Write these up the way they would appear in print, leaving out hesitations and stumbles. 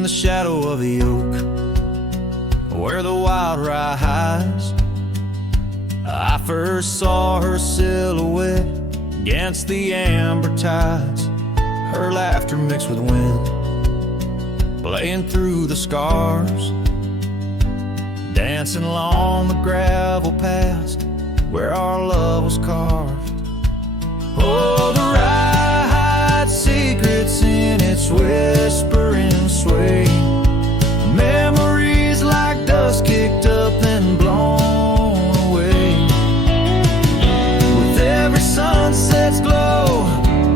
in the shadow of the oak, where the wild rye hides, I first saw her silhouette against the amber tides. Her laughter mixed with wind, playing through the scars, dancing along the gravel paths where our love was carved. Oh, the ride secrets in its whispering sway, memories like dust kicked up and blown away. With every sunset's glow,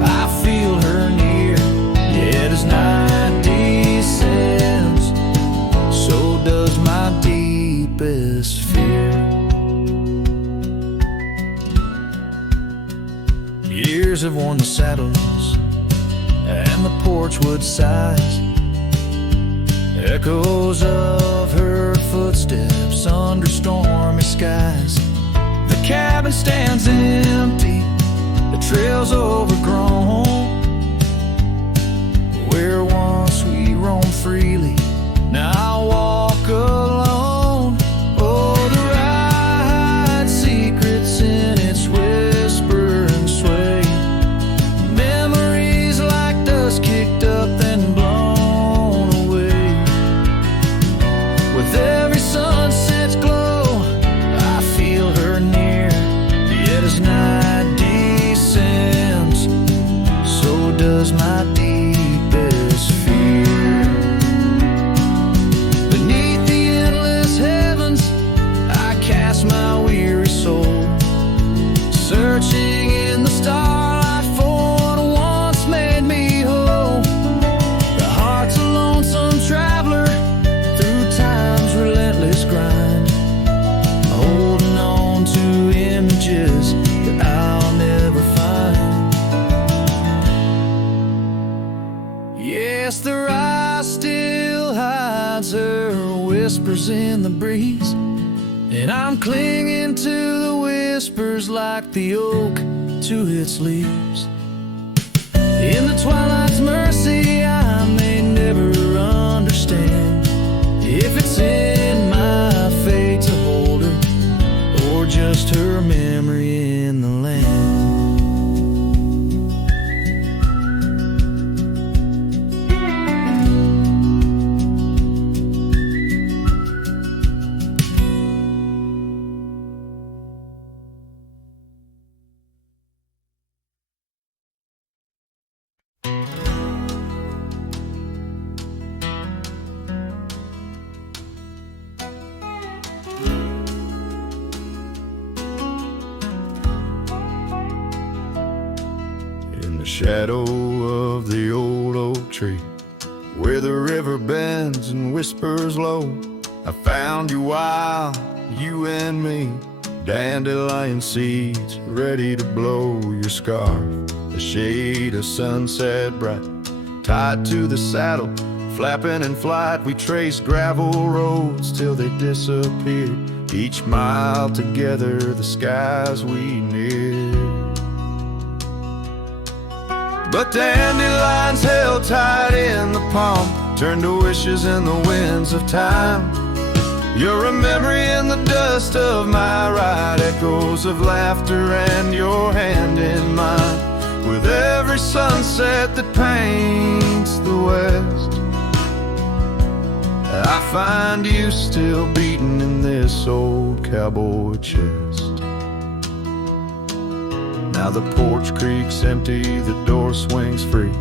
I feel her near, yet as night descends, so does my deepest fear. Years have worn the saddles and the porchwood sighs, echoes of her footsteps under stormy skies. The cabin stands empty, the trail's overgrown, where once we roamed freely, now I walk alone. Oh, the ride secrets in its whisper and sway, memories like dust kicked up and blown away. With every sunset's glow, I feel her near, yet as night descends, so does my deepest fear. Beneath the endless heavens, I cast my weary soul, searching in the starlight for what once made me whole. The heart's a lonesome traveler through time's relentless grind, holding on to images that I'll never find. Yes, the rye still hides her whispers in the breeze, and I'm clinging to the whispers like the oak to its leaves. In the twilight's mercy, I may never understand if it's in my fate to hold her, or just her memory in the land. In the shadow of the old oak tree, where the river bends and whispers low, I found you wild, you and me, dandelion seeds ready to blow. Your scarf, a shade of sunset bright, tied to the saddle, flapping in flight. We traced gravel roads till they disappeared, each mile together the skies we neared. But dandelions held tight in the palm turned to wishes in the winds of time. You're a memory in the dust of my ride, echoes of laughter and your hand in mine. With every sunset that paints the west, I find you still beating in this old cowboy chest. Now the porch creaks empty, the door swings free,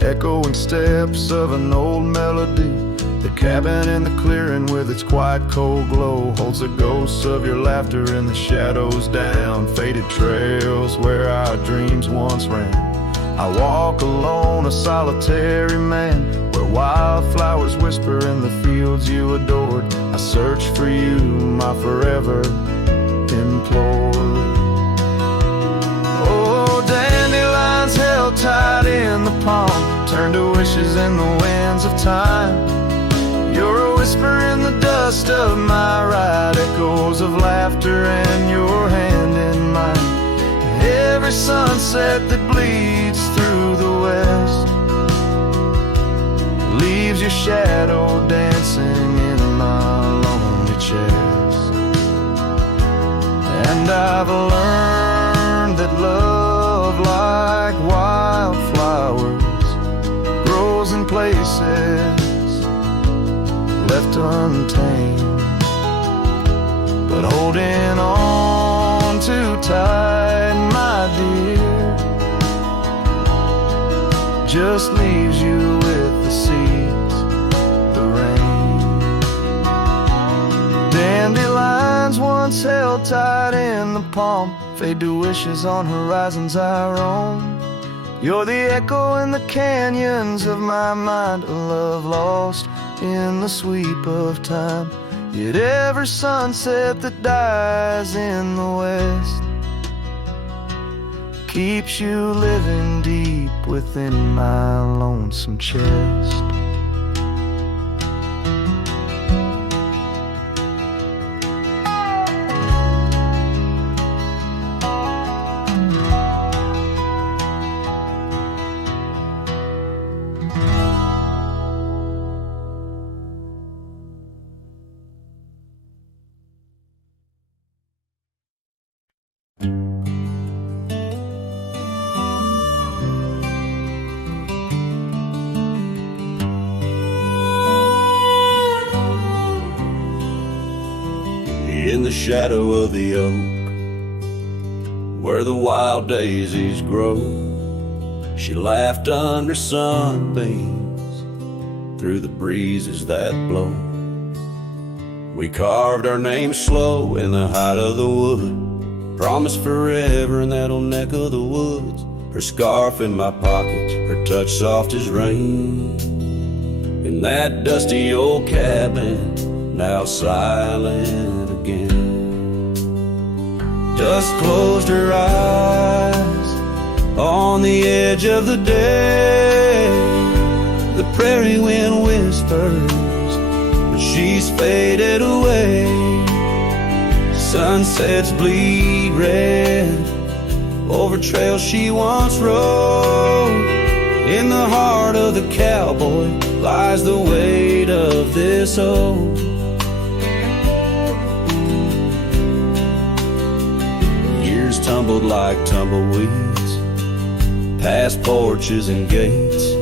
echoing steps of an old melody. The cabin in the clearing with its quiet cold glow holds the ghosts of your laughter in the shadows down faded trails where our dreams once ran. I walk alone, a solitary man, where wildflowers whisper in the fields you adored. I search for you, my forever implored. Oh, dandelions held tight in the palm turn to wishes in the winds of time. You're a whisper in the dust of my ride, echoes of laughter and your hand in mine. Every sunset that bleeds through the west leaves your shadow dancing in my lonely chest. And I've learned that love, like wildflowers, grows in places left untamed. But holding on too tight, my dear, just leaves you with the seeds, the rain. Dandelions once held tight in the palm fade to wishes on horizons I roam. You're the echo in the canyons of my mind, a love lost in the sweep of time. Yet every sunset that dies in the west keeps you living deep within my lonesome chest. In the shadow of the oak, where the wild daisies grow, she laughed under sunbeams through the breezes that blow. We carved our names slow in the height of the wood, promised forever in that old neck of the woods. Her scarf in my pocket, her touch soft as rain, in that dusty old cabin, now silent again. Dusk closed her eyes on the edge of the day. The prairie wind whispers, but she's faded away. Sunsets bleed red over trails she once rode. In the heart of the cowboy lies the weight of this old. Years tumbled like tumbleweeds past porches and gates.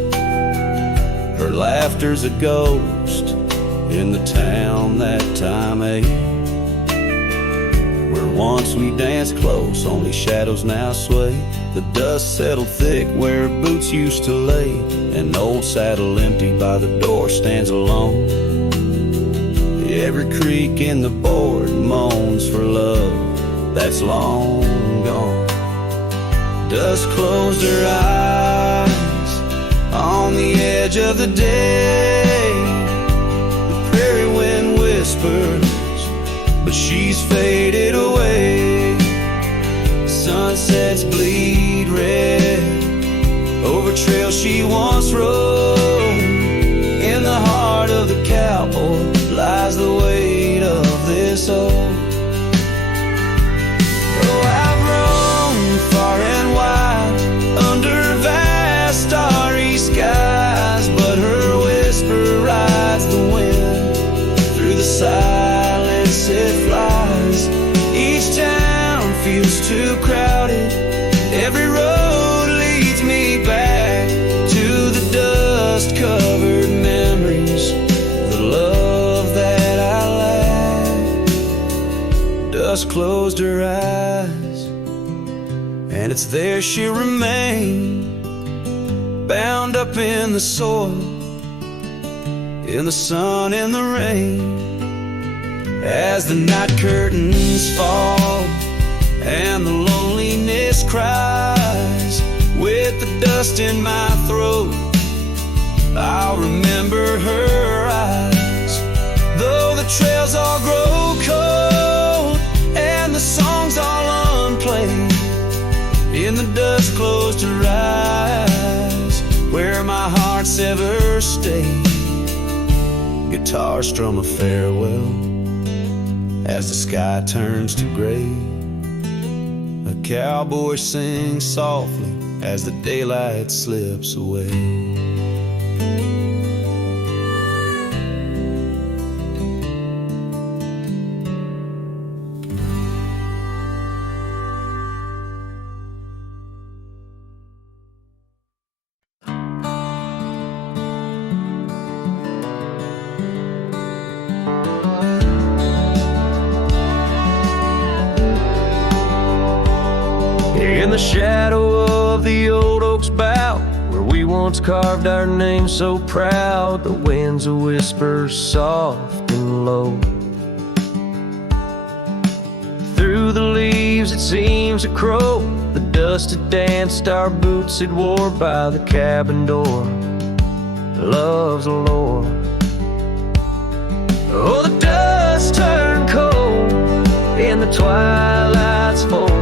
Her laughter's a ghost in the town that time ate. Where once we danced close, only shadows now sway. The dust settled thick where boots used to lay. An old saddle empty by the door stands alone. Every creak in the board moans for love that's long gone. Dust closed her eyes on the edge of the day. The prairie wind whispers, but she's faded away. Sunsets bleed red over trails she once rode. In the heart of the cowboy lies the weight of this old. Oh, I've roamed far and wide under vast starry skies, but her whisper rides the wind through the silence it flies. Each town feels too crowded. Every road leads me back to the dust-covered memories, the love that I lacked. Dust closed her eyes, and it's there she'll remain, bound up in the soil, in the sun and the rain. As the night curtains fall and the loneliness cries, with the dust in my throat, I'll remember her eyes. Though the trails all grow cold and the songs all unplayed, in the dust closed her eyes, where my heart's ever stayed. Guitar strum a farewell as the sky turns to gray. A cowboy sings softly as the daylight slips away. In the shadow of the old oak's bough, where we once carved our name so proud, the wind's a whisper soft and low. Through the leaves it seems to crow, the dust had danced our boots had wore by the cabin door. Love's allure. Oh, the dust turned cold in the twilight's fold,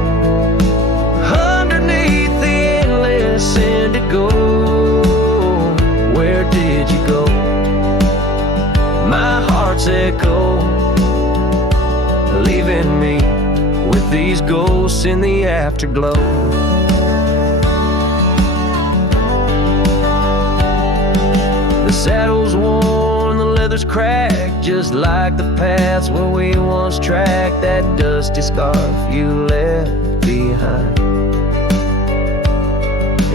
underneath the endless indigo. Where did you go? My heart's echo, leaving me with these ghosts in the afterglow. The saddle's worn, the leather's cracked, just like the paths where we once tracked that dusty scarf you left behind.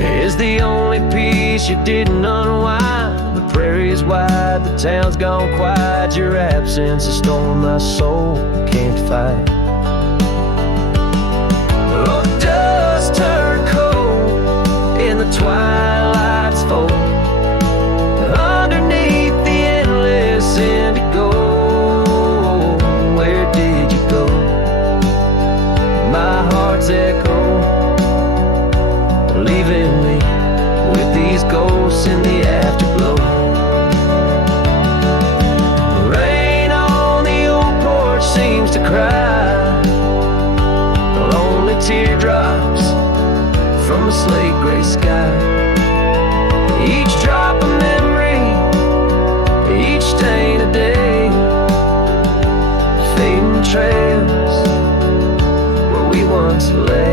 Is the only piece you didn't unwind. The prairie's wide, the town's gone quiet, your absence a storm my soul can't fight. Oh, the dust turned cold in the twilight's fold, underneath the endless indigo. Where did you go? My heart's echo, leaving me with these ghosts in the afterglow. Rain on the old porch seems to cry, lonely teardrops from the slate gray sky. Each drop a memory, each stain a day, fading trails where we once lay.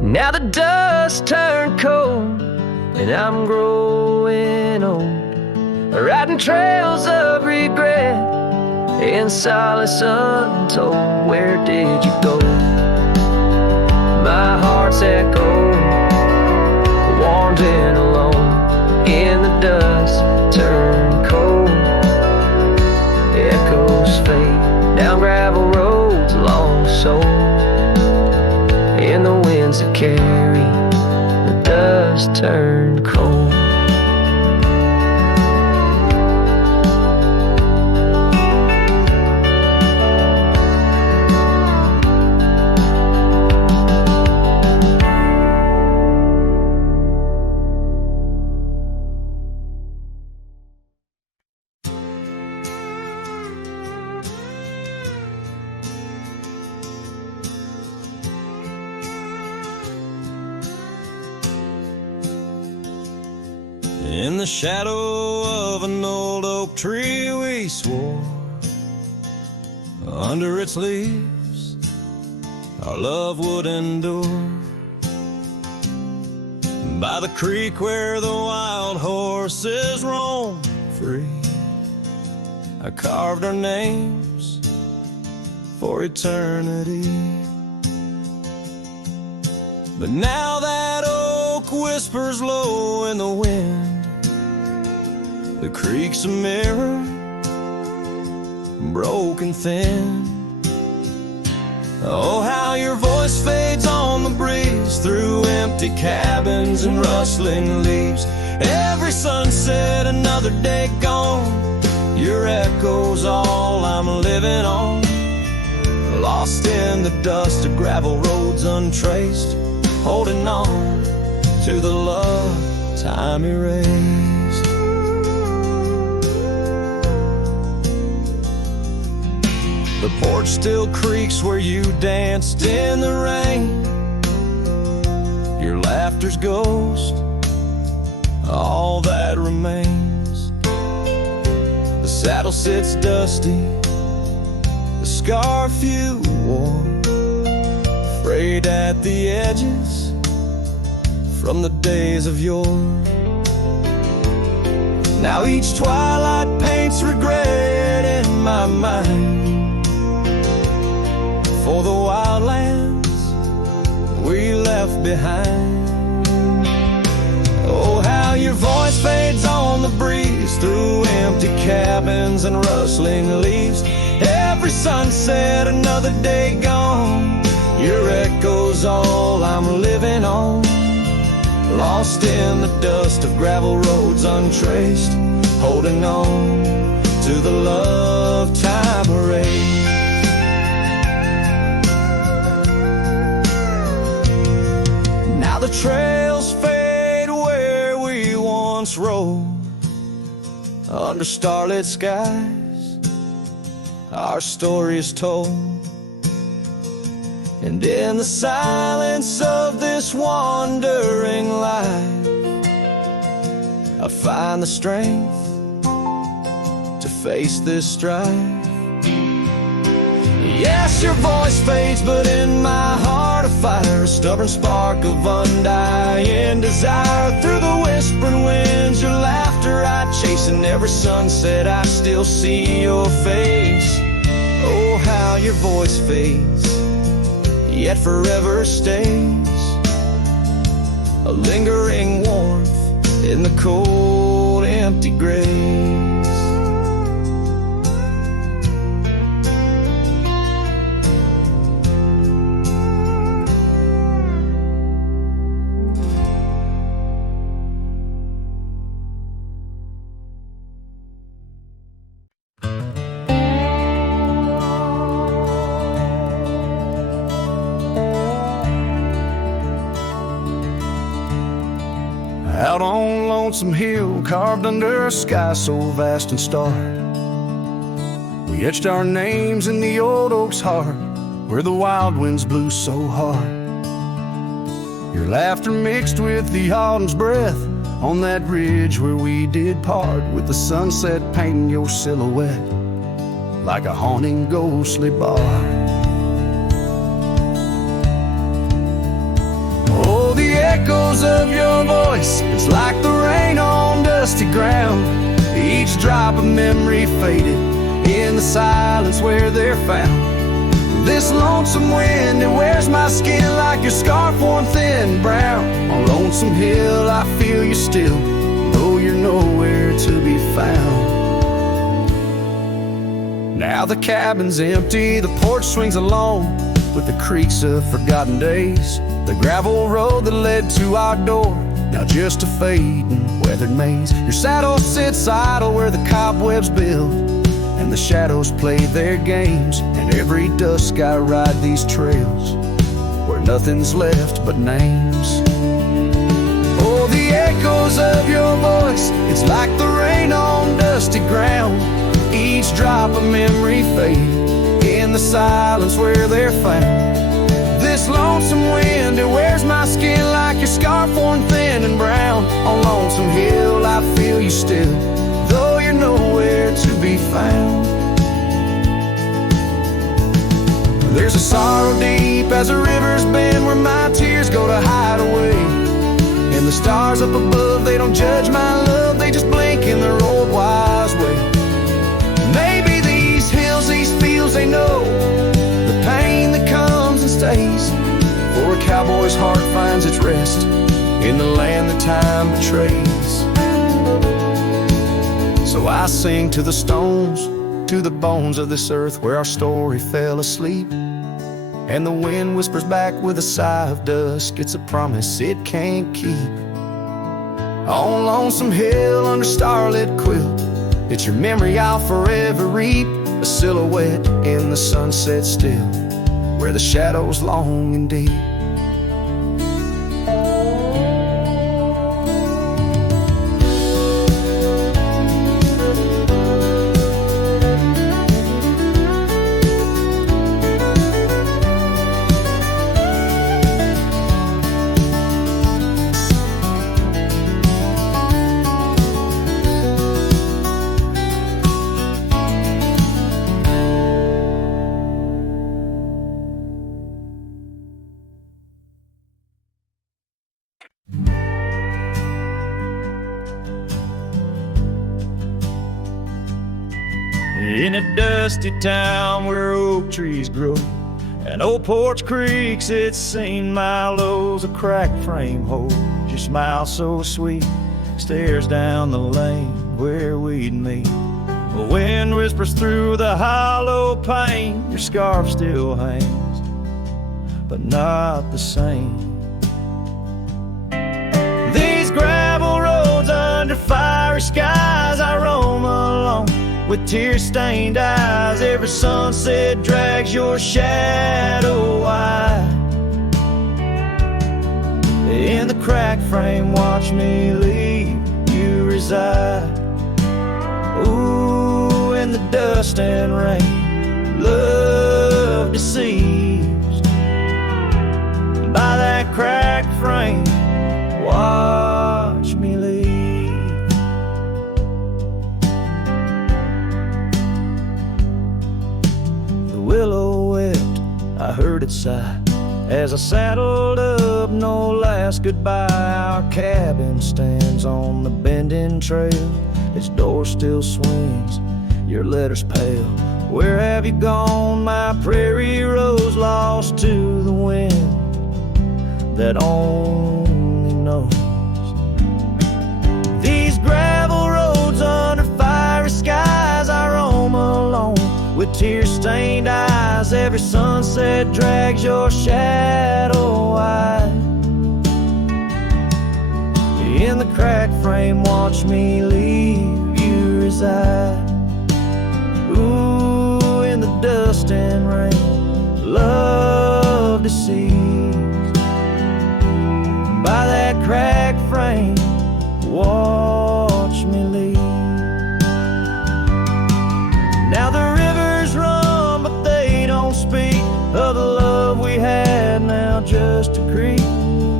Now the dust turned cold and I'm growing old, riding trails of regret in solace untold. Where did you go? My heart's echo, wandering alone in the dust turned cold. Echoes fade down gravel roads long so, in the winds that carry the dust turned cold. In the shadow of an old oak tree we swore, under its leaves our love would endure. By the creek where the wild horses roam free, I carved our names for eternity. But now that oak whispers low in the wind, the creek's a mirror, broken thin. Oh, how your voice fades on the breeze through empty cabins and rustling leaves. Every sunset, another day gone, your echo's all I'm living on. Lost in the dust of gravel roads untraced, holding on to the love time erased. The porch still creaks where you danced in the rain. Your laughter's ghost, all that remains. The saddle sits dusty, the scarf you wore, frayed at the edges from the days of yore. Now each twilight paints regret in my mind for the wild lands we left behind. Oh, how your voice fades on the breeze through empty cabins and rustling leaves. Every sunset, another day gone. Your echo's all I'm living on. Lost in the dust of gravel roads untraced, holding on to the love time parade. Now the trails fade where we once rode. Under starlit skies, our story is told. And in the silence of this wandering life, I find the strength to face this strife. Yes, your voice fades, but in my heart a fire, a stubborn spark of undying desire. Through the whispering winds, your laughter I chase, and every sunset I still see your face. Oh, how your voice fades, yet forever stays, a lingering warmth in the cold, empty graves. Out on Lonesome Hill, carved under a sky so vast and starry, we etched our names in the old oak's heart, where the wild winds blew so hard. Your laughter mixed with the autumn's breath on that ridge where we did part, with the sunset painting your silhouette like a haunting ghostly bar. Echoes of your voice, it's like the rain on dusty ground. Each drop of memory faded in the silence where they're found. This lonesome wind, it wears my skin like your scarf worn thin brown. On Lonesome Hill I feel you still, though you're nowhere to be found. Now the cabin's empty, the porch swings alone with the creaks of forgotten days. The gravel road that led to our door, now just a fading, weathered maze. Your saddle sits idle where the cobwebs build, and the shadows play their games. And every dusk I ride these trails where nothing's left but names. Oh, the echoes of your voice, it's like the rain on dusty ground. Each drop of memory faded in the silence where they're found. This lonesome wind, it wears my skin like your scarf worn thin and brown. On Lonesome Hill I feel you still, though you're nowhere to be found. There's a sorrow deep as the rivers bend, where my tears go to hide away. And the stars up above, they don't judge my love, they just blink in their old wise way. Maybe these hills, these fields, they know the pain that comes and stays, for a cowboy's heart finds its rest in the land that time betrays. So I sing to the stones, to the bones of this earth where our story fell asleep. And the wind whispers back with a sigh of dusk, it's a promise it can't keep. On Lonesome Hill under starlit quilt, it's your memory I'll forever reap, a silhouette in the sunset still, where the shadows long and deep. In a dusty town where oak trees grow and old porch creaks, it's seen my lows, a cracked frame holds your smile so sweet, stares down the lane where we'd meet. The wind whispers through the hollow pane. Your scarf still hangs, but not the same. These gravel roads under fiery skies, I roam alone with tear-stained eyes. Every sunset drags your shadow wide. In the cracked frame, watch me leave you reside. Ooh, in the dust and rain, love deceives. By that cracked frame, watch me leave. The willow wept, I heard it sigh as I saddled up, no last goodbye. Our cabin stands on the bending trail. Its door still swings, your letters pale. Where have you gone, my prairie rose, lost to the wind that only knows? These gravel roads under fiery skies, I roam alone with tear-stained eyes. Every sunset drags your shadow wide. In the cracked frame, watch me leave you reside. Ooh, in the dust and rain, love deceives. By that cracked frame, watch me leave. Now the rivers run, but they don't speak of the love we had, now just a creek.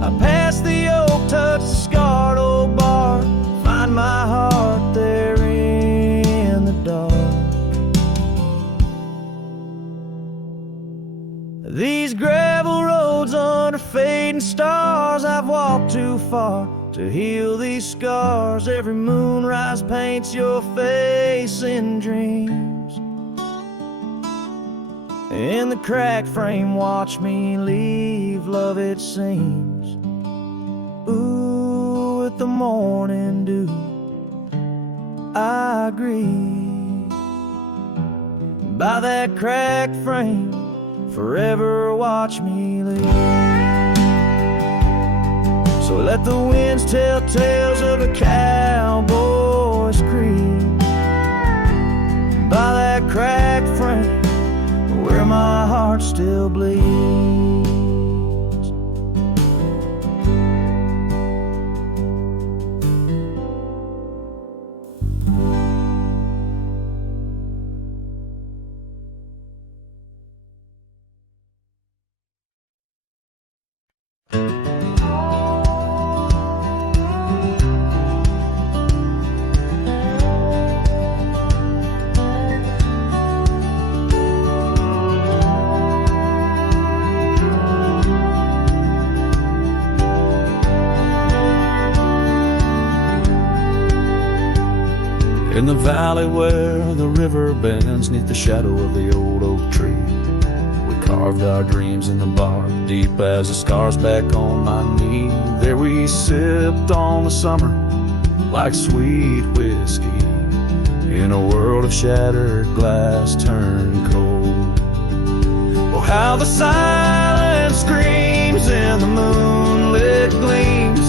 I pass the oak, touch the scarred old bar, find my heart there in the dark. These gravel roads under fading stars, I've walked too far to heal these scars. Every moonrise paints your face in dreams. In the cracked frame, watch me leave, love it seems. Ooh, with the morning dew, I agree. By that cracked frame, forever watch me leave. So let the winds tell tales of a cowboy's creed. By that cracked frame, where my heart still bleeds. In the valley where the river bends, 'neath the shadow of the old oak tree, we carved our dreams in the bark, deep as the scars back on my knee. There we sipped on the summer like sweet whiskey, in a world of shattered glass turned cold. Oh, how the silence screams in the moonlit gleams,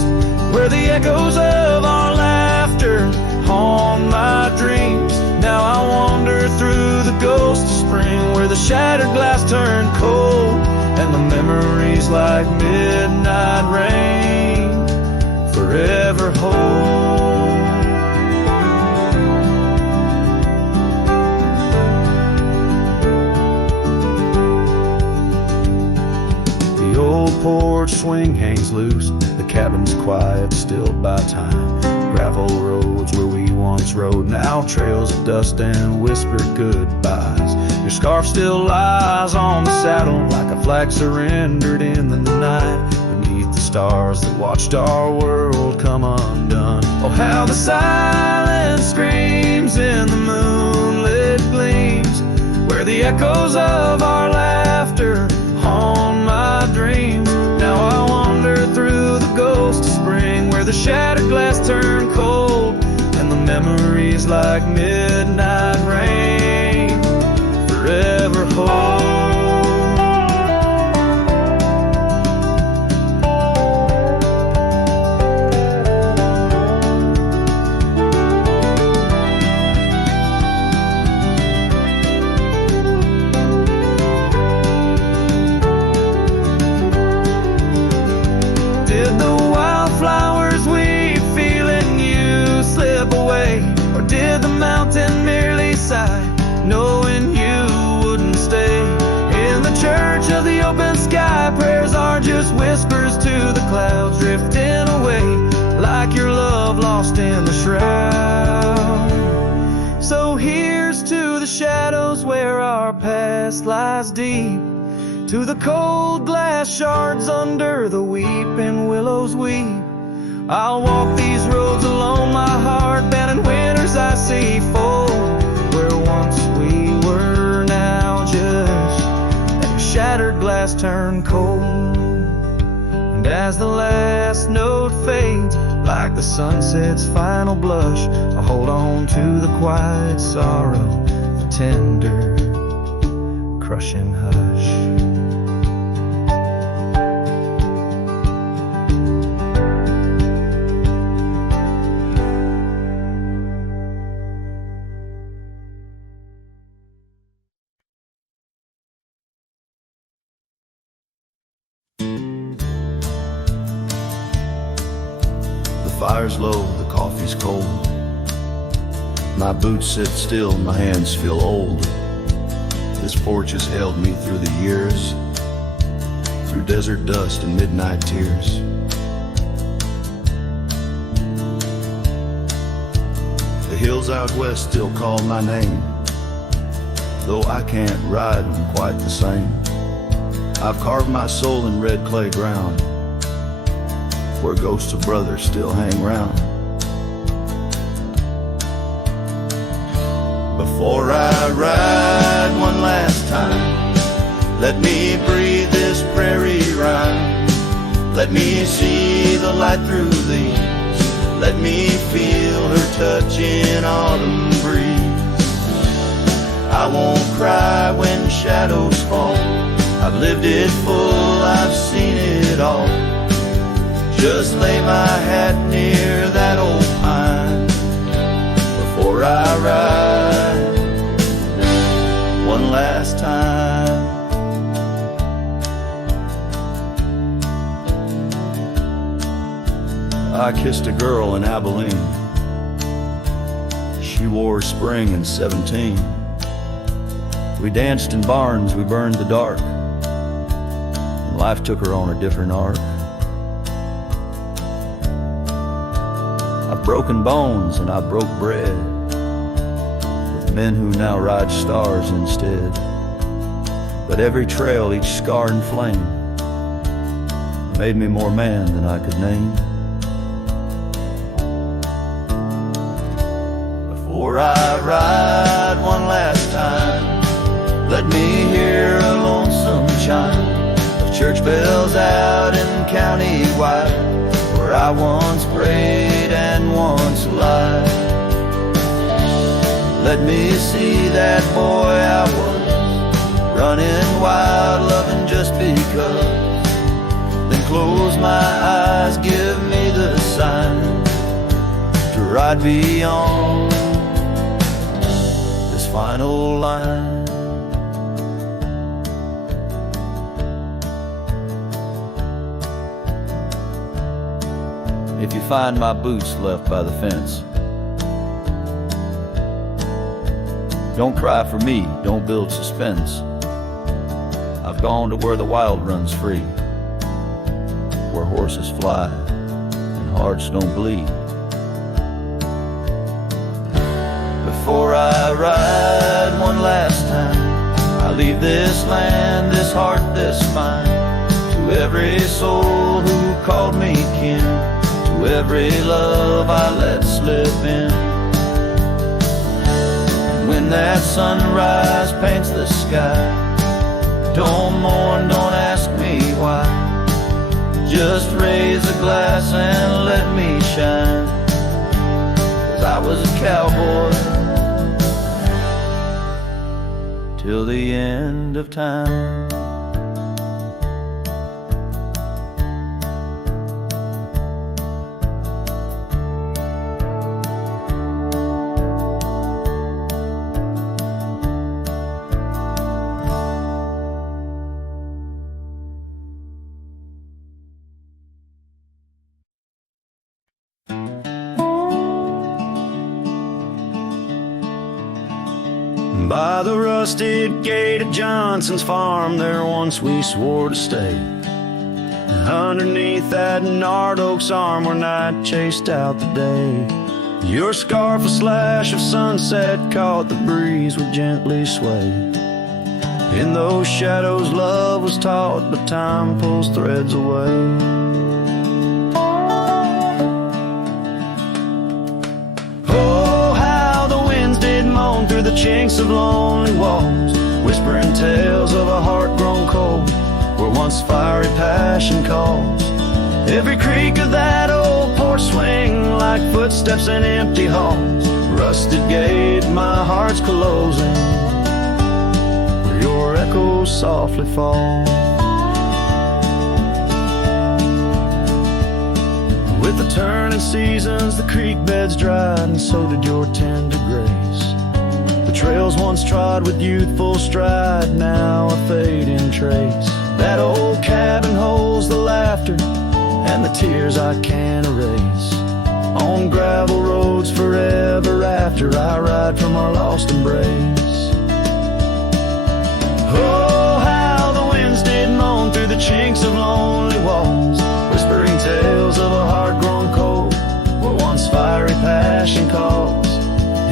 where the echoes of our laughter haunt my dreams. Now I wander through the ghost of spring, where the shattered glass turned cold, and the memories like midnight rain forever hold. The old porch swing hangs loose, the cabin's quiet, still by time. Gravel roads where we once rode, now trails of dust and whispered goodbyes. Your scarf still lies on the saddle like a flag surrendered in the night, beneath the stars that watched our world come undone. Oh, how the silence screams in the moonlit gleams, where the echoes of our laughter haunt my dreams. Now I wander through the ghost of spring, where the shattered glass turned cold, and the memories like midnight cold. Did the wildflowers we feel in you slip away? Or did the mountain merely sigh, knowing you wouldn't stay? In the church of the open sky, prayers are just whispers to the clouds, drifting away like your love lost in the shroud. So here's to the shadows where our past lies deep, to the cold glass shards under the weeping willows weep. I'll walk these roads alone, my heart bent in winters I see fold. Where once we were, now just let your shattered glass turn cold. And as the last note fades, like the sunset's final blush, I hold on to the quiet sorrow, the tender, crushing hush. The fire's low, the coffee's cold. My boots sit still, my hands feel old. This porch has held me through the years, through desert dust and midnight tears. The hills out west still call my name, though I can't ride them quite the same. I've carved my soul in red clay ground, where ghosts of brothers still hang round. Before I ride one last time, let me breathe this prairie rhyme. Let me see the light through these. Let me feel her touch in autumn breeze. I won't cry when shadows fall. I've lived it full, I've seen it all. Just lay my hat near that old pine before I ride one last time. I kissed a girl in Abilene. She wore spring in 17. We danced in barns, we burned the dark, and life took her on a different arc. I've broken bones and I broke bread with men who now ride stars instead. But every trail, each scar and flame made me more man than I could name. Before I ride one last time, let me hear a lonesome chime of church bells out in county wide, where I once prayed and once lied. Let me see that boy I was, running wild, loving just because. Then close my eyes, give me the sign to ride beyond this final line. If you find my boots left by the fence, don't cry for me, don't build suspense. I've gone to where the wild runs free, where horses fly and hearts don't bleed. Before I ride one last time, I leave this land, this heart, this mind, to every soul who called me kin, to every love I let slip in. And when that sunrise paints the sky, don't mourn, don't ask me why. Just raise a glass and let me shine, 'cause I was a cowboy till the end of time. By the rusted gate of Johnson's farm, there once we swore to stay. Underneath that gnarled oak's arm where night chased out the day. Your scarf, a slash of sunset, caught the breeze would gently sway. In those shadows love was taught, but time pulls threads away. Through the chinks of lonely walls, whispering tales of a heart grown cold, where once fiery passion calls. Every creak of that old porch swing like footsteps in empty halls. Rusted gate, my heart's closing, where your echoes softly fall. With the turning seasons, the creek beds dried, and so did your tender grace. Trails once trod with youthful stride, now a fading trace. That old cabin holds the laughter and the tears I can't erase. On gravel roads forever after, I ride from our lost embrace. Oh, how the winds did moan through the chinks of lonely walls, whispering tales of a heart grown cold, where once fiery passion calls.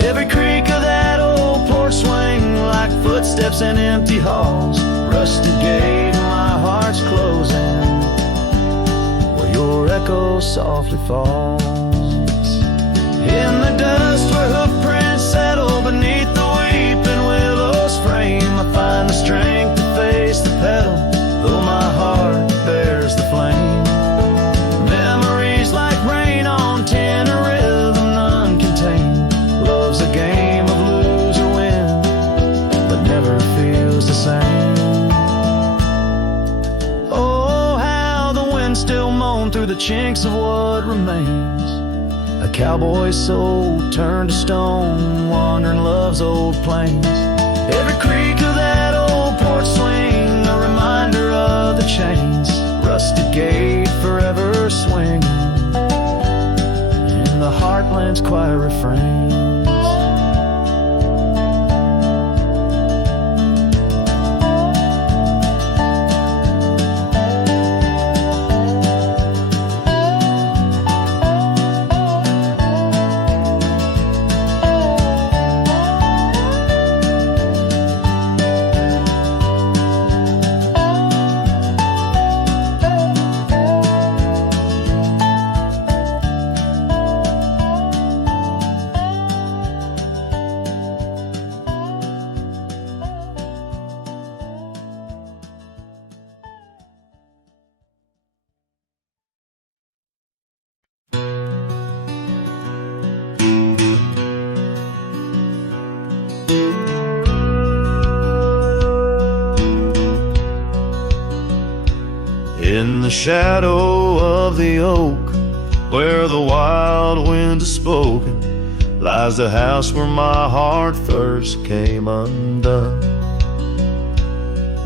Every creak of that old porch swing like footsteps in empty halls. Rusted gate, my heart's closing, where your echo softly falls. In the dust where hoofprints settle beneath the weeping willow's frame, I find the strength to face the pedal, though my heart bears the flame. Memories like rain on tin, a rhythm none contain. Love's a game of lose or win, but never feels the same. Oh, how the wind still moan through the chinks of what remains. A cowboy's soul turned to stone, wandering love's old plains. Every creak of that old porch swing, a reminder of the chains. Rusted gate forever swinging in the heartland's quiet refrain. In the shadow of the oak, where the wild winds have spoken, lies the house where my heart first came undone.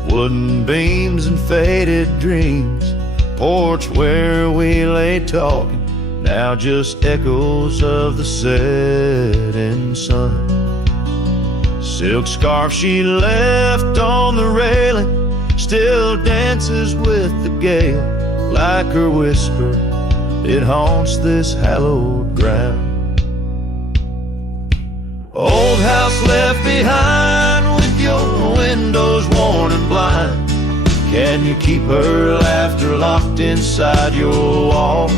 Wooden beams and faded dreams, porch where we lay talking, now just echoes of the setting sun. Silk scarf she left on the railing still dances with the gale. Like her whisper, it haunts this hallowed ground. Old house left behind with your windows worn and blind. Can you keep her laughter locked inside your walls?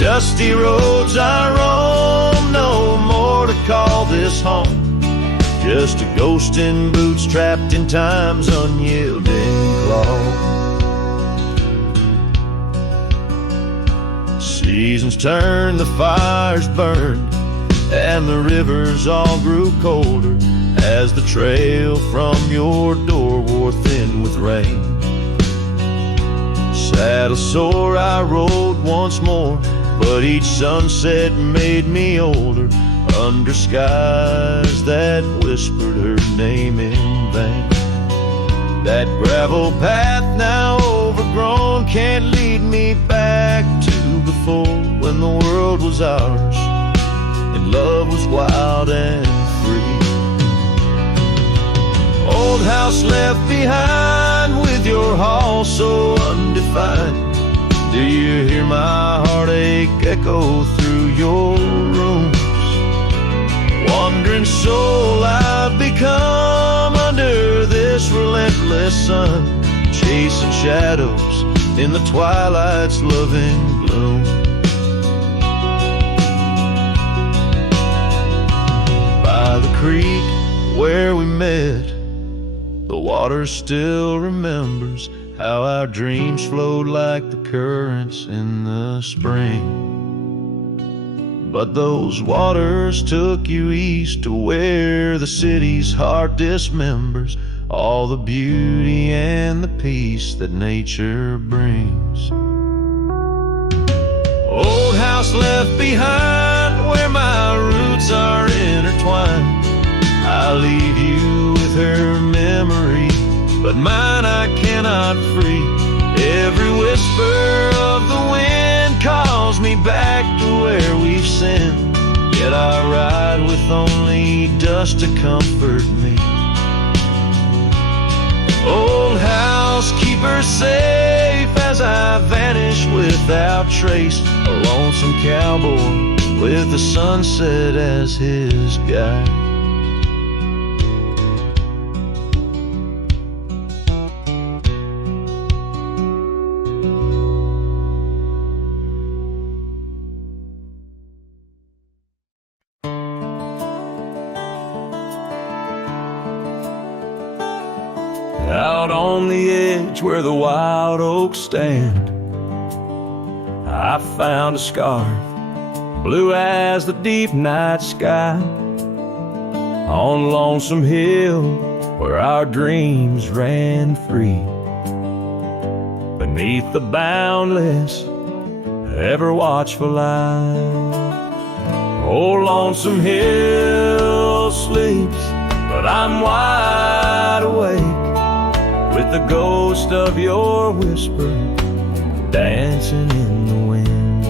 Dusty roads I roam, no more to call this home. Just a ghost in boots trapped in time's unyielding claw. Seasons turn, the fires burn, and the rivers all grew colder as the trail from your door wore thin with rain. Saddle sore I rode once more, but each sunset made me older under skies that whispered her name in vain. That gravel path now overgrown can't lead me back to before, when the world was ours and love was wild and free. Old house left behind with your hall so undefined. Do you hear my heartache echo through your rooms? Wandering soul I've become under this relentless sun, chasing shadows in the twilight's loving gloom. By the creek where we met, the water still remembers how our dreams flowed like the currents in the spring. But those waters took you east to where the city's heart dismembers all the beauty and the peace that nature brings. Old house left behind where my roots are intertwined. I leave you with her memory, but mine I cannot free. Every whisper of the wind calls me back to where we've sinned, yet I ride with only dust to comfort me. Old house, keep her safe as I vanish without trace, a lonesome cowboy with the sunset as his guide. Out on the edge where the wild oaks stand, I found a scarf, blue as the deep night sky, on Lonesome Hill where our dreams ran free, beneath the boundless, ever watchful eye. Oh, Lonesome Hill sleeps, but I'm wide awake, with the ghost of your whisper dancing in the wind.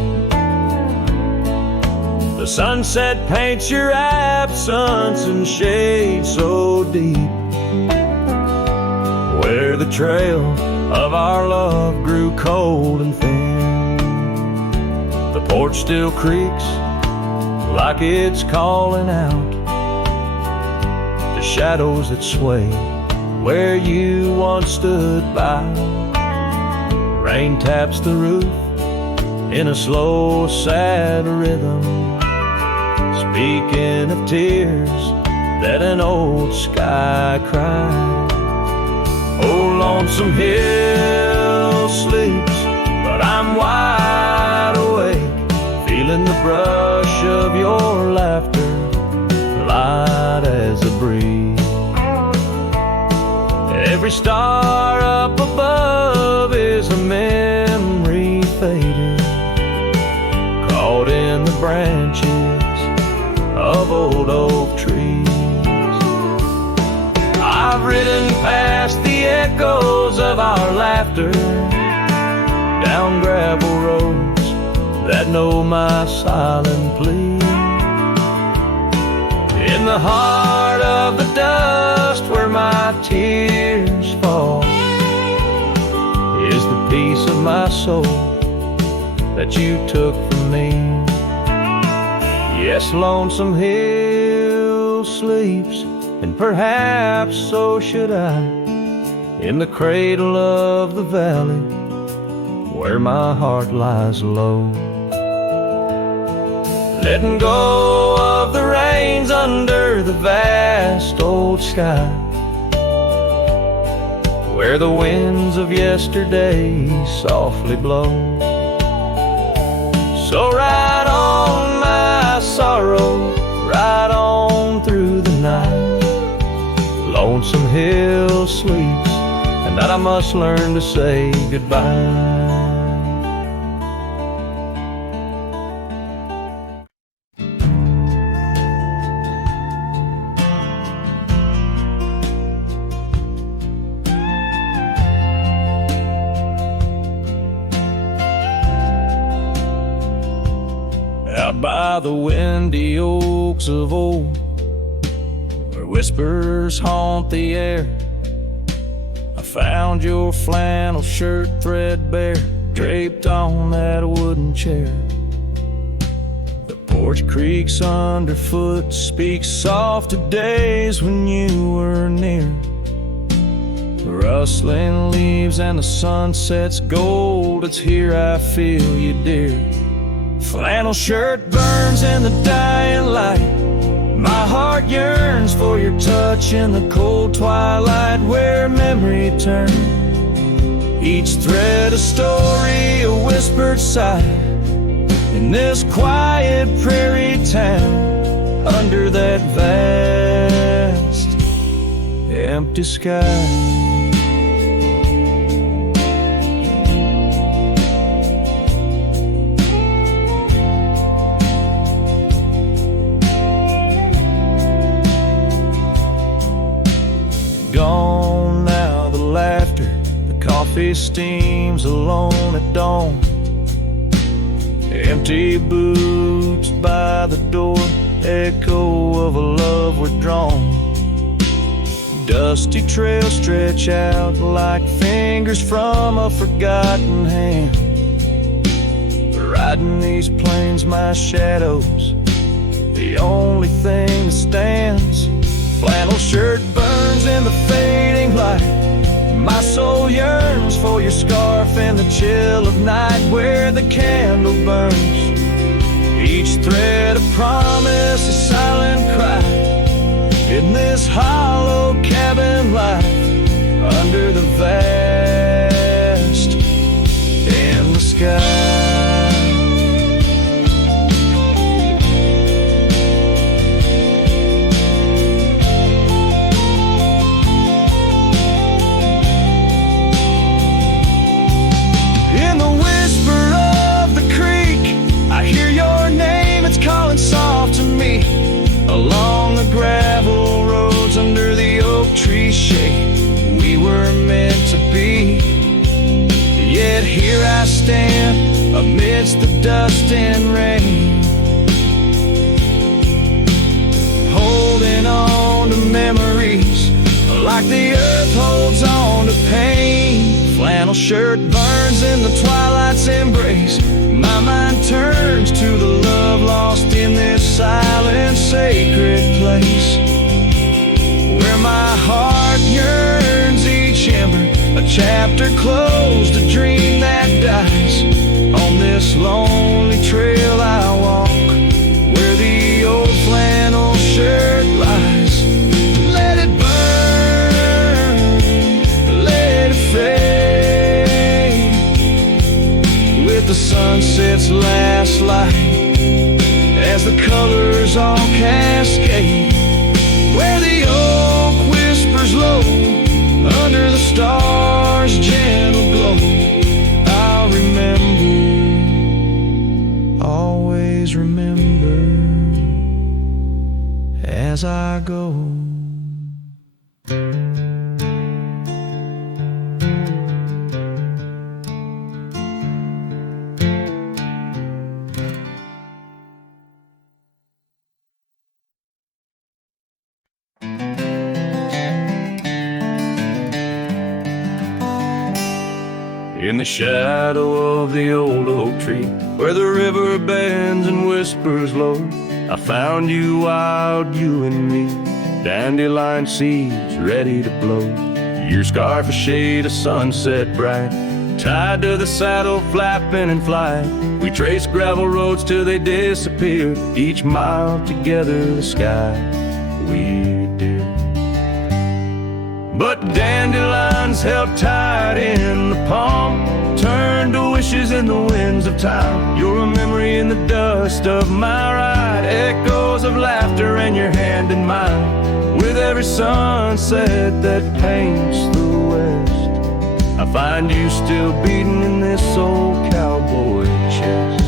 The sunset paints your absence in shade so deep, where the trail of our love grew cold and thin. The porch still creaks like it's calling out to shadows that sway where you once stood by. Rain taps the roof in a slow, sad rhythm, speaking of tears that an old sky cried. Oh, Lonesome Hill sleeps, but I'm wide awake, feeling the brush of your laughter, light as a breeze. Every star up above is a memory faded, caught in the branches of old oak trees. I've ridden past the echoes of our laughter, down gravel roads that know my silent plea. In the heart of the dust where my tears fall is the piece of my soul that you took from me. Yes, Lonesome Hill sleeps, and perhaps so should I, in the cradle of the valley where my heart lies low, letting go of the reins under the vast old sky, where the winds of yesterday softly blow. So ride on, my sorrow, right on through the night. Lonesome Hill sleeps, and that I must learn to say goodbye. Out by the windy oaks of old, where whispers haunt the air, I found your flannel shirt threadbare, draped on that wooden chair. The porch creaks underfoot, speaks soft of days when you were near. The rustling leaves and the sunset's gold, it's here I feel you, dear. Flannel shirt burns in the dying light. My heart yearns for your touch in the cold twilight, where memory turns. Each thread a story, a whispered sigh, in this quiet prairie town, under that vast empty sky. Gone now the laughter, the coffee steams alone at dawn. Empty boots by the door, echo of a love withdrawn. Dusty trails stretch out like fingers from a forgotten hand. Riding these plains, my shadow's the only thing that stands. Flannel shirt burns in the fading light. My soul yearns for your scarf in the chill of night, where the candle burns. Each thread a promise, a silent cry, in this hollow cabin life, under the vast in the sky. Soft to me along the gravel roads, under the oak tree shade, we were meant to be. Yet here I stand amidst the dust and rain, holding on to memories like the earth holds on to pain. Flannel shirt burns in the twilight's embrace. My mind turns to the love lost in this silent, sacred place, where my heart yearns each ember, a chapter closed, a dream that dies. On this lonely trail I walk, where the old flannel shirt lies. Let it burn, let it fade, with the sunset's last light, as the colors all cascade, where the oak whispers low, under the stars' gentle glow. I'll remember, always remember, as I go. In the shadow of the old oak tree, where the river bends and whispers low, I found you wild, you and me, dandelion seeds ready to blow. Your scarf a shade of sunset bright, tied to the saddle flapping in flight. We traced gravel roads till they disappeared, each mile together the sky we did. But dandelions held tight in the palm turned to wishes in the winds of time. You're a memory in the dust of my ride, echoes of laughter and your hand in mine. With every sunset that paints the west, I find you still beating in this old cowboy chest.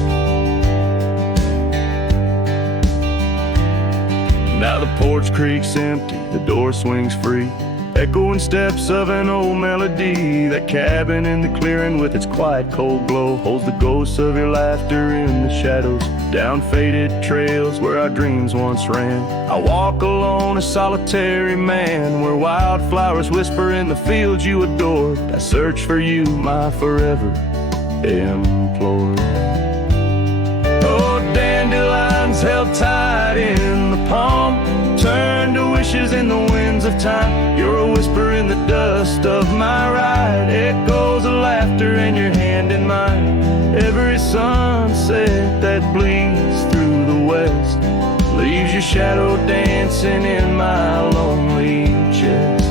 Now the porch creaks empty, the door swings free, echoing steps of an old melody. That cabin in the clearing with its quiet cold glow holds the ghosts of your laughter in the shadows, down faded trails where our dreams once ran. I walk alone, a solitary man, where wildflowers whisper in the fields you adored. I search for you, my forever implored. Oh, dandelions held tight in the palm turn to wishes in the winds of time. You're a whisper in the dust of my ride, echoes of laughter and your hand in mine. Every sunset that bleeds through the west leaves your shadow dancing in my lonely chest.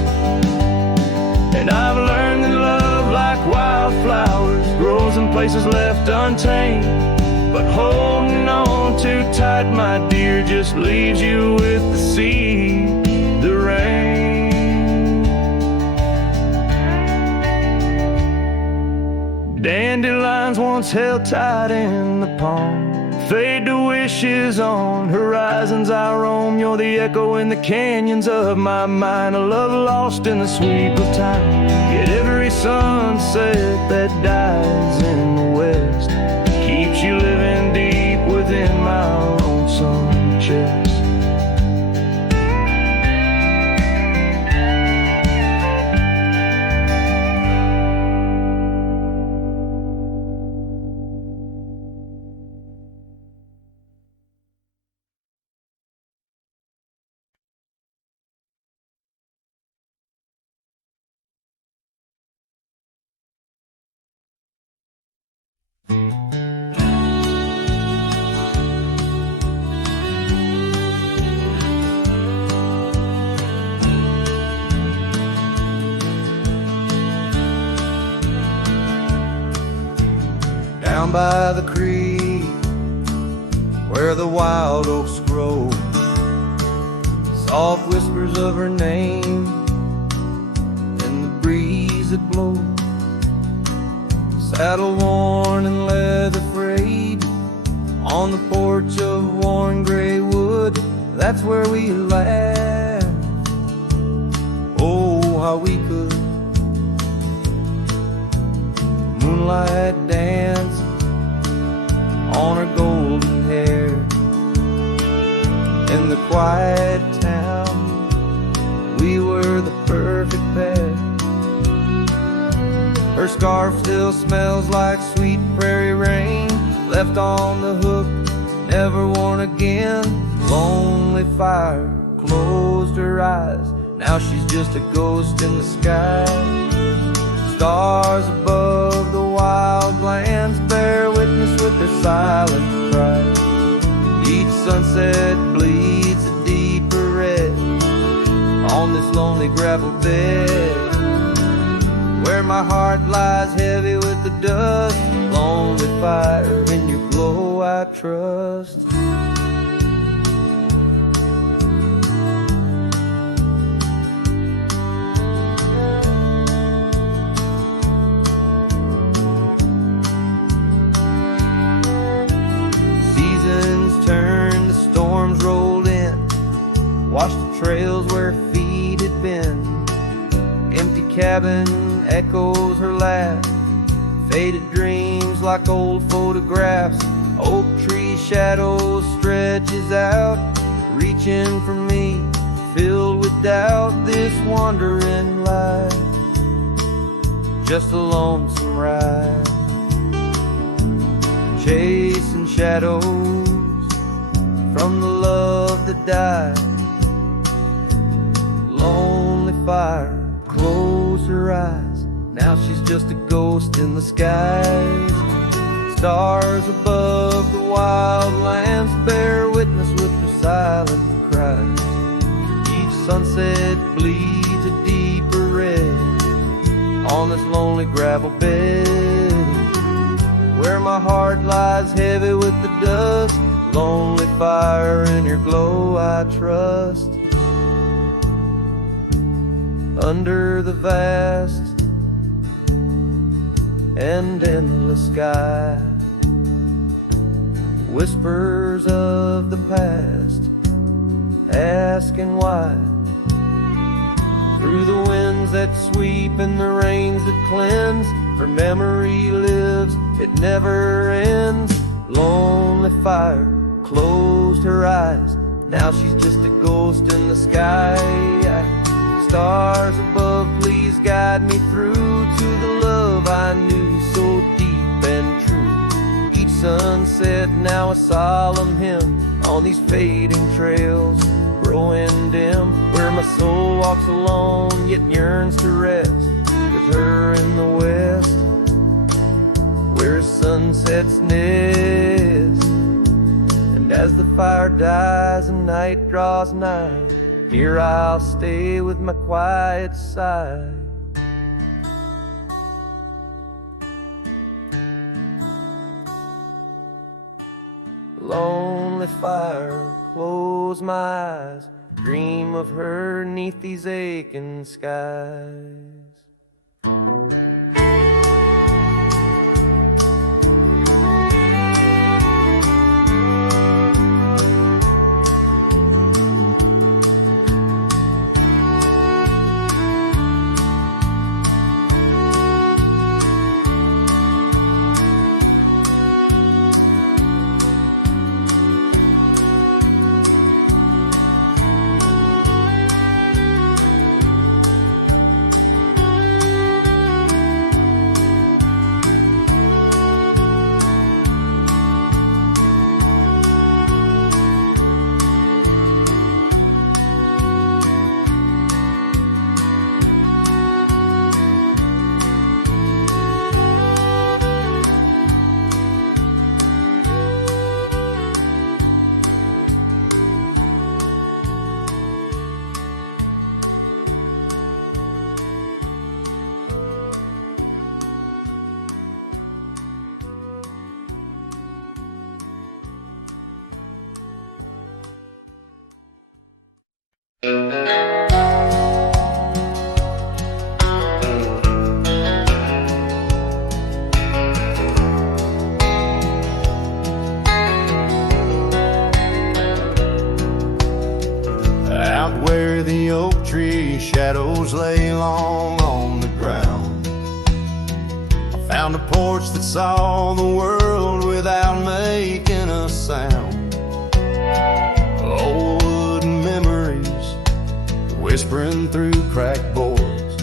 And I've learned that love, like wildflowers, grows in places left untamed. But holding on too tight, my dear, just leaves you with the sea, the rain. Dandelions once held tight in the palm fade to wishes on horizons I roam. You're the echo in the canyons of my mind, a love lost in the sweep of time. Yet every sunset that dies in the west keeps you living deep within my lonesome chest. Down by the creek where the wild oaks grow, soft whispers of her name in the breeze that blows. Saddle worn and leather frayed on the porch of worn gray wood, that's where we laughed. Oh, how we could. Moonlight dance on her golden hair in the quiet town. We were the perfect pair. Her scarf still smells like sweet prairie rain, left on the hook, never worn again. Lonely fire closed her eyes, now she's just a ghost in the sky. Stars above the wild lands bear witness with their silent cry. Each sunset bleeds a deeper red on this lonely gravel bed, where my heart lies heavy with the dust. Lonely fire, in your glow I trust. Turn, the storms rolled in, washed the trails where feet had been. Empty cabin echoes her laugh, faded dreams like old photographs. Oak tree shadows stretches out, reaching for me, filled with doubt. This wandering life, just a lonesome ride, chasing shadows from the love that died. Lonely fire closed her eyes, now she's just a ghost in the skies. Stars above the wild lands bear witness with their silent cries. Each sunset bleeds a deeper red on this lonely gravel bed, where my heart lies heavy with the dust. Lonely fire, in your glow I trust. Under the vast and endless sky, whispers of the past, asking why. Through the winds that sweep and the rains that cleanse, her memory lives, it never ends. Lonely fire closed her eyes, now she's just a ghost in the sky. Stars above, please guide me through to the love I knew so deep and true. Each sunset now a solemn hymn on these fading trails growing dim, where my soul walks alone yet yearns to rest with her in the west, where sunsets nest. And as the fire dies and night draws nigh, here I'll stay with my quiet sigh. Lonely fire, close my eyes, dream of her 'neath these aching skies. Out where the oak tree shadows lay long on the ground, I found a porch that saw the world without making a sound. Old wooden memories whispering through cracked boards.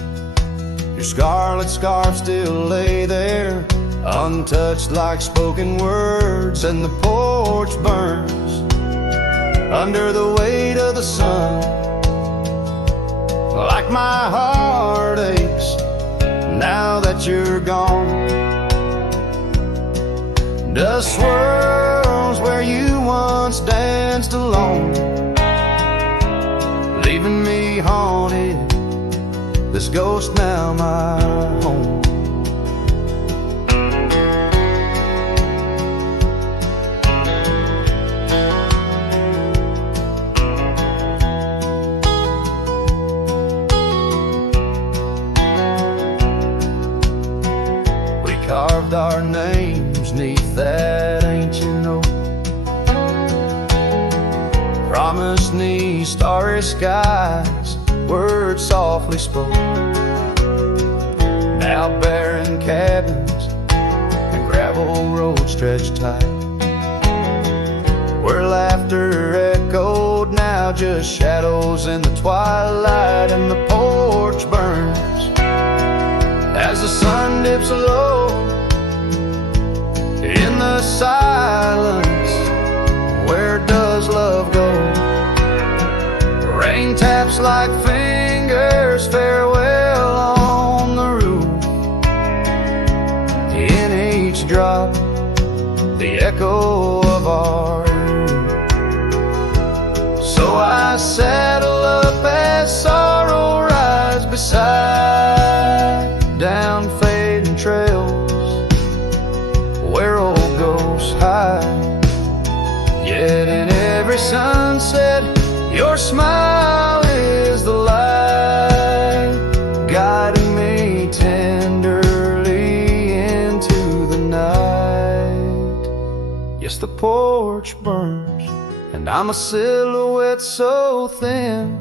Your scarlet scarf still lay there, untouched like spoken words, and the porch burns under the weight of the sun, like my heart aches now that you're gone. Dust swirls where you once danced alone, leaving me haunted, this ghost now my home. Carved our names 'neath that ancient oak, promised 'neath starry skies, words softly spoke. Now barren cabins and gravel roads stretch tight, where laughter echoed, now just shadows in the twilight. And the porch burns as the sun dips low in the silence. Where does love go? Rain taps like fingers, farewell on the roof. In each drop, the echo of our youth. So I saddle up Your smile is the light, guiding me tenderly into the night. Yes, the porch burns, and I'm a silhouette so thin,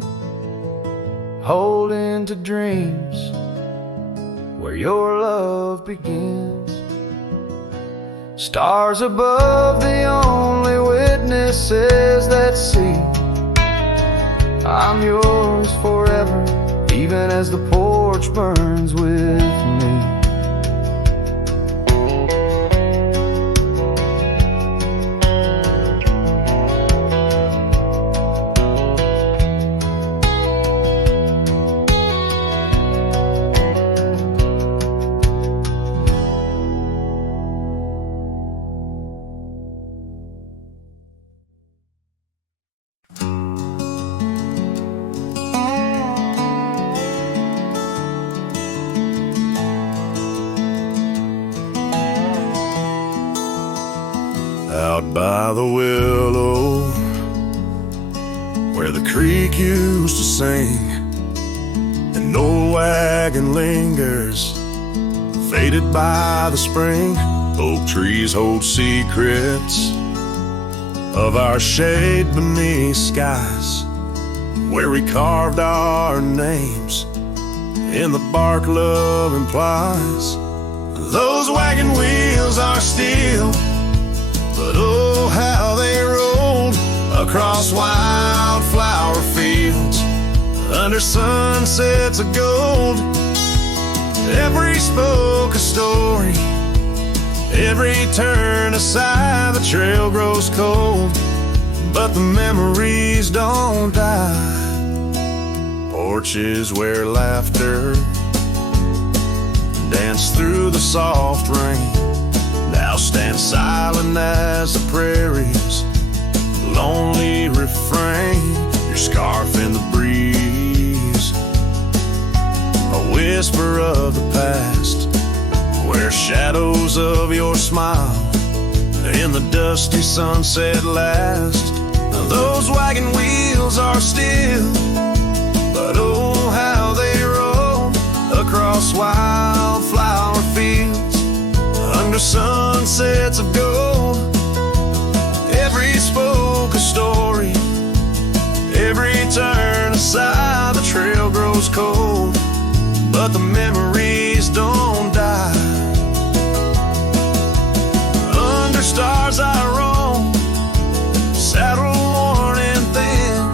holding to dreams where your love begins. Stars above, the only witnesses that see I'm yours forever, even as the porch burns with me. Out by the willow, where the creek used to sing, an old wagon lingers, faded by the spring. Oak trees hold secrets of our shade beneath skies, where we carved our names in the bark love implies. Those wagon wheels are steel, but oh, how they rolled across wildflower fields under sunsets of gold. Every spoke a story, every turn aside, the trail grows cold, but the memories don't die. Porches where laughter danced through the soft rain now stand silent as the prairie's lonely refrain. Your scarf in the breeze, a whisper of the past, where shadows of your smile in the dusty sunset last. Those wagon wheels are still, but oh, how they roll across wildflower fields under sunsets of gold. Every spoke a story, every turn aside, the trail grows cold, but the memories don't die. Under stars I roam, saddle worn and thin.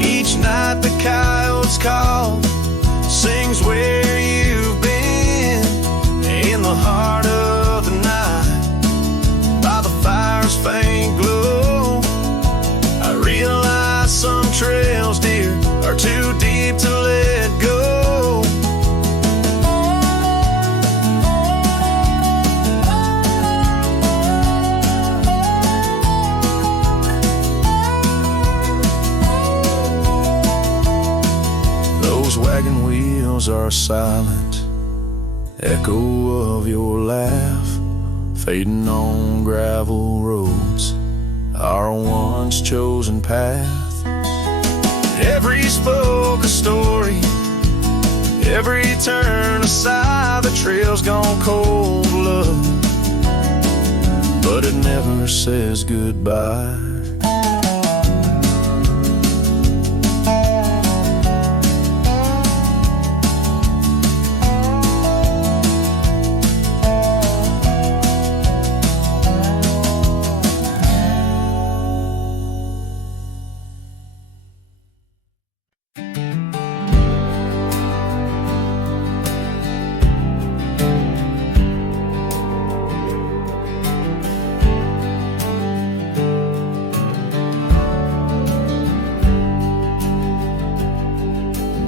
Each night the coyote's call sings where you've been. In the heart of the night, by the fire's faint glow, I realize some trails, dear, are too deep to let go. Those wagon wheels are silent, echo of your laugh, fading on gravel roads, our once chosen path. Every spoke a story, every turn aside, the trail's gone cold, love, but it never says goodbye.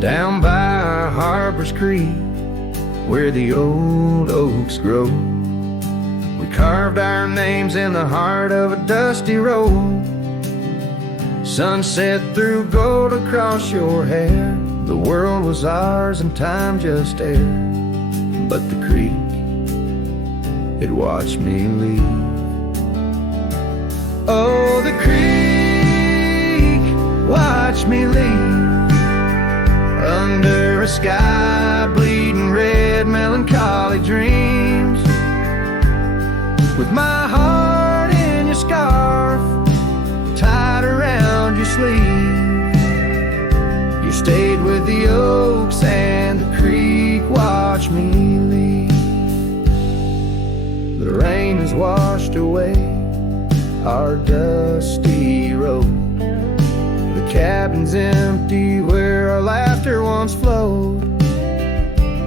Down by Harper's Creek, where the old oaks grow, we carved our names in the heart of a dusty road. Sunset threw gold across your hair. The world was ours and time just air. But the creek, it watched me leave. Oh, the creek watch me leave under a sky bleeding red, melancholy dreams. With my heart in your scarf tied around your sleeve, you stayed with the oaks and the creek, watch me leave. The rain has washed away our dusty road. The cabin's empty where our laughter once flowed.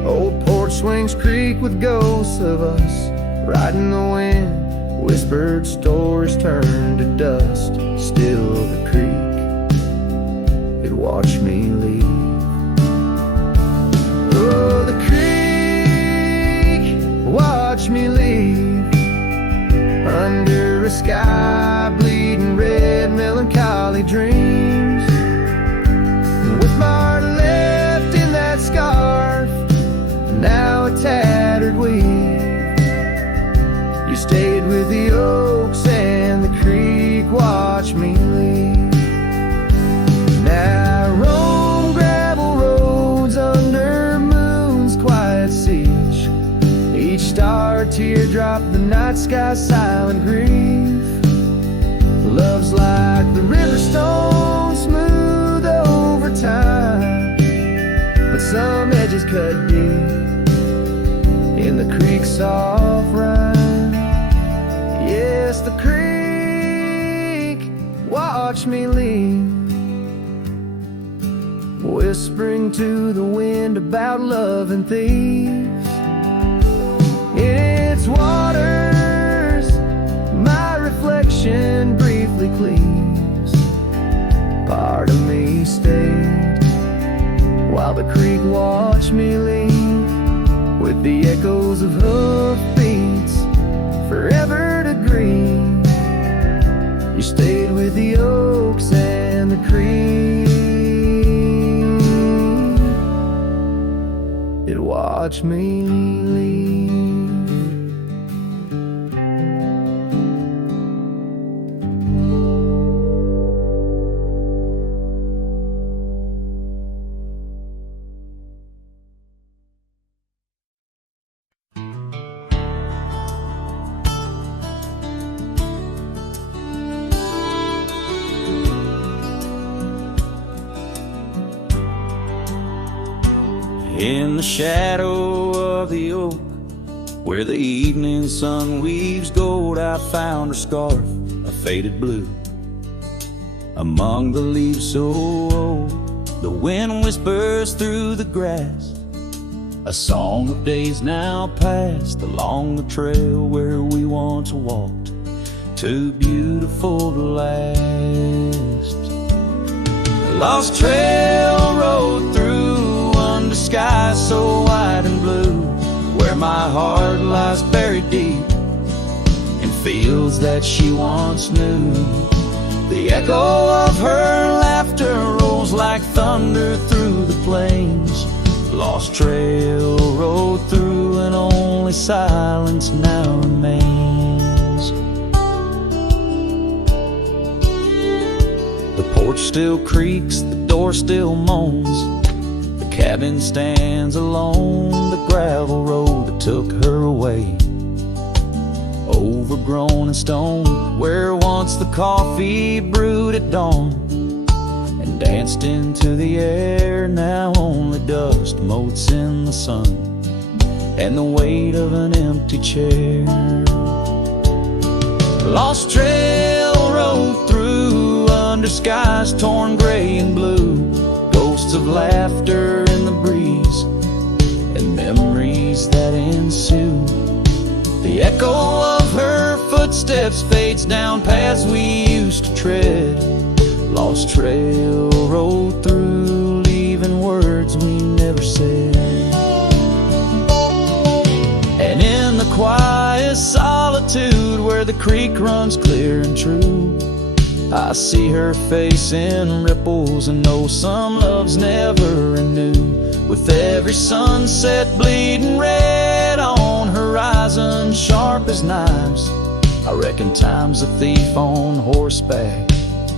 Old porch swings creak with ghosts of us riding the wind. Whispered stories turn to dust. Still the creek, it watched me leave. Oh, the creek, watch me leave under a sky bleeding red, melancholy dreams. With my heart left in that scarf, now a tattered weed. You stayed with the oaks and the creek, watch me leave. Now I roam gravel roads under moon's quiet siege. Each star teardrop, the night sky silent grief. Love's like the river stone, smooth over time, but some edges cut deep in the creek's soft rhyme. Yes, the creek, watch me leave, whispering to the wind about love and thieves. In its waters, my reflection briefly cleaves. Part of me stayed while the creek watched me leave, with the echoes of hoofbeats forever to grieve. You stayed with the oaks and the creek, it watched me leave. In the shadow of the oak, where the evening sun weaves gold, I found her scarf, a faded blue. Among the leaves so old, the wind whispers through the grass, a song of days now past, along the trail where we once walked, too beautiful to last. A lost trail rode through under skies so wide and blue, where my heart lies buried deep in fields that she once knew. The echo of her laughter rolls like thunder through the plains. Lost trail rode through and only silence now remains. The porch still creaks, the door still moans, the cabin stands alone, the gravel road that took her away, overgrown and stone, where once the coffee brewed at dawn and danced into the air, now only dust motes in the sun and the weight of an empty chair. Lost trail rode through under skies torn gray and blue, ghosts of laughter in the breeze and memories that ensue. The echo of her footsteps fades down paths we used to tread. Lost trail rode through, leaving words we never said. And in the quiet solitude where the creek runs clear and true, I see her face in ripples and know some loves never renew. With every sunset bleeding red on horizon sharp as knives, I reckon time's a thief on horseback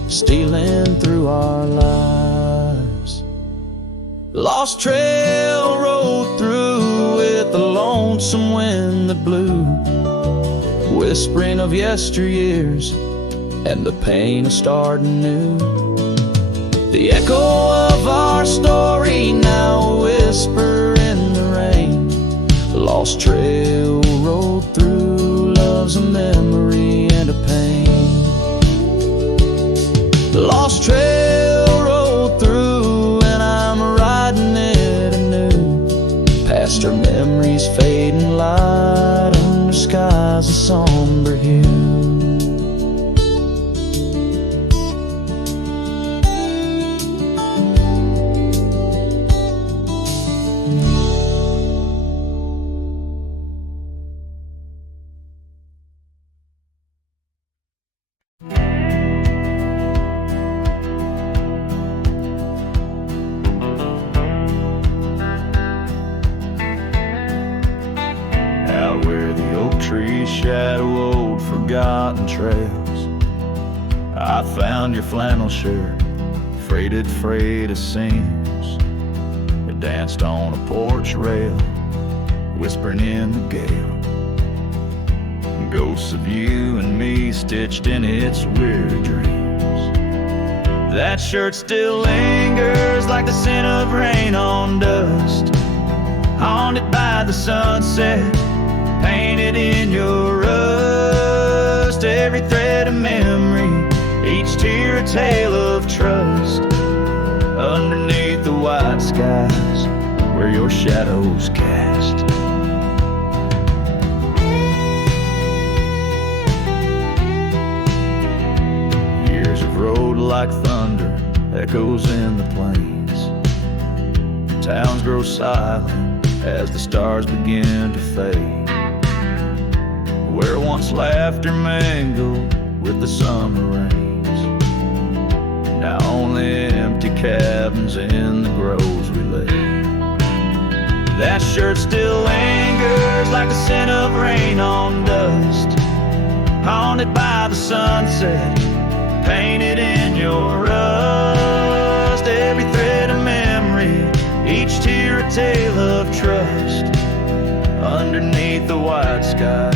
stealing through our lives. Lost trail rode through with the lonesome wind that blew, whispering of yesteryears and the pain of starting new. The echo of our story now a whisper in the rain. Lost trail rode through, love's a memory and a pain. Lost trail rode through and I'm riding it anew, past our memories fading light under skies of somber hue. Trees shadow old forgotten trails. I found your flannel shirt, freighted freight of seams. It danced on a porch rail, whispering in the gale. Ghosts of you and me stitched in its weird dreams. That shirt still lingers like the scent of rain on dust, haunted by the sunset, painted in your rust. Every thread a memory, each tear a tale of trust. Underneath the white skies where your shadows cast. Years of road like thunder, echoes in the plains. Towns grow silent as the stars begin to fade. Where once laughter mingled with the summer rains, now only empty cabins in the groves we lay. That shirt still lingers like the scent of rain on dust, haunted by the sunset, painted in your rust. Every thread a memory, each tear a tale of trust. Underneath the white skies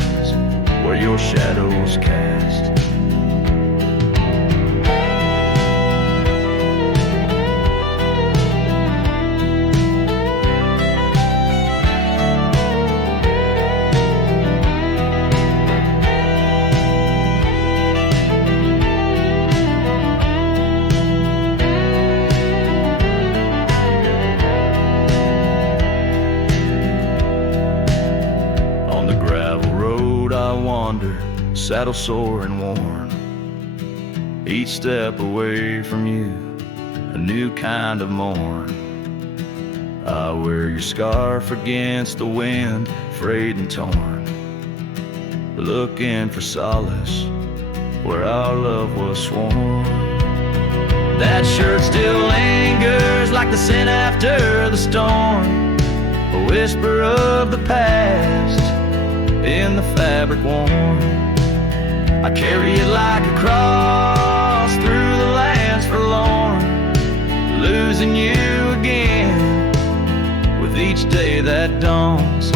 where your shadows cast. Saddle sore and worn, each step away from you, a new kind of morn. I wear your scarf against the wind, frayed and torn, looking for solace where our love was sworn. That shirt still lingers like the scent after the storm, a whisper of the past in the fabric worn. I carry it like a cross through the lands forlorn, losing you again with each day that dawns.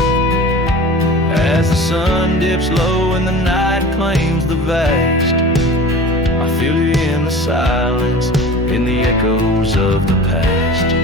As the sun dips low and the night claims the vast, I feel you in the silence, in the echoes of the past.